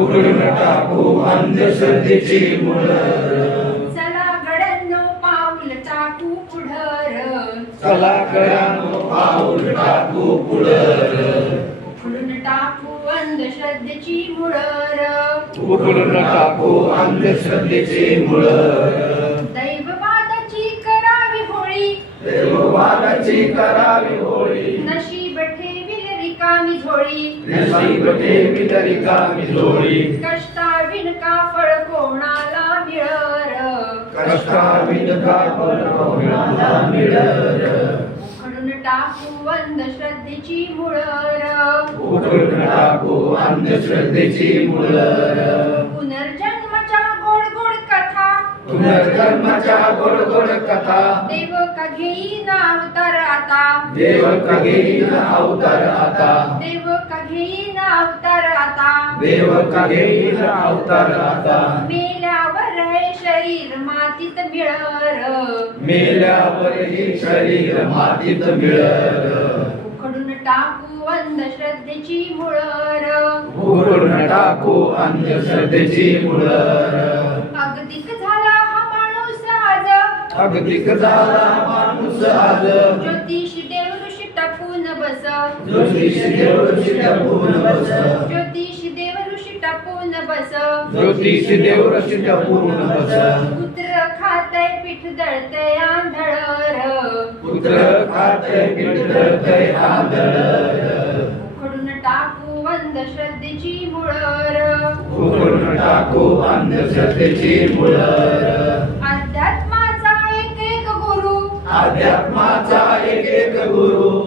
उघडून टाकू अंधश्रद्धेची मुळं. चला गड्यांनो पाऊल टाकू पुढं. चला गड्यांनो पाऊल टाकू पुढं. उघडून टाकू अंधश्रद्धेची मुळं. उघडून टाकू अंधश्रद्धेची मुळं. दैववादाची करावी होळी. देववादाची करावी होळी. नशीब ठेवील रिकामी झोळी. नशीब ठेवील रिकामी झोळी. कष्टाविण का फळ कोणाला मिळर. कष्टाविण का फळ कोणाला मिळर. उघडून टाकू अंधश्रद्धेची मुळर. उघडून टाकू अंधश्रद्धेची मुळं. पुनर्जन्माच्या गोड गोड कथा. पुनर्जन्माच्या गोड गोड कथा. देव का घेईन अवतार आता. देव का घेईन अवतार आता. देव का घेईन अवतार आता. देव का घेईन अवतार आता. मेल्यावर हे शरीर मातीत मिळर. मेल्यावर हे शरीर मातीत मिळर. उखडून टाकू अंधश्रद्धेची मुळर. उघडून टाकू अंधश्रद्धेची मुळं. अगतिक झाला हा माणूस आज. अगतिक झाला माणूस आज. ज्योतिषी देव ऋषी टपून बस. ज्योतिषी देव ऋषी टपून बस. ज्योतिषी देव ऋषी टपून बस. ज्योतिषी देव ऋषी टपून बस. पुत्र खातय पीठ दळतय आंधळर. पुत्र खाते पीठ दळतय आंधळर. उखडून टाकू अंधश्रद्धेची मुळर. उघडून टाकू अंधश्रद्धेची मुळं. अध्यात्माचा एक एक गुरु. अध्यात्माचा एक एक गुरु.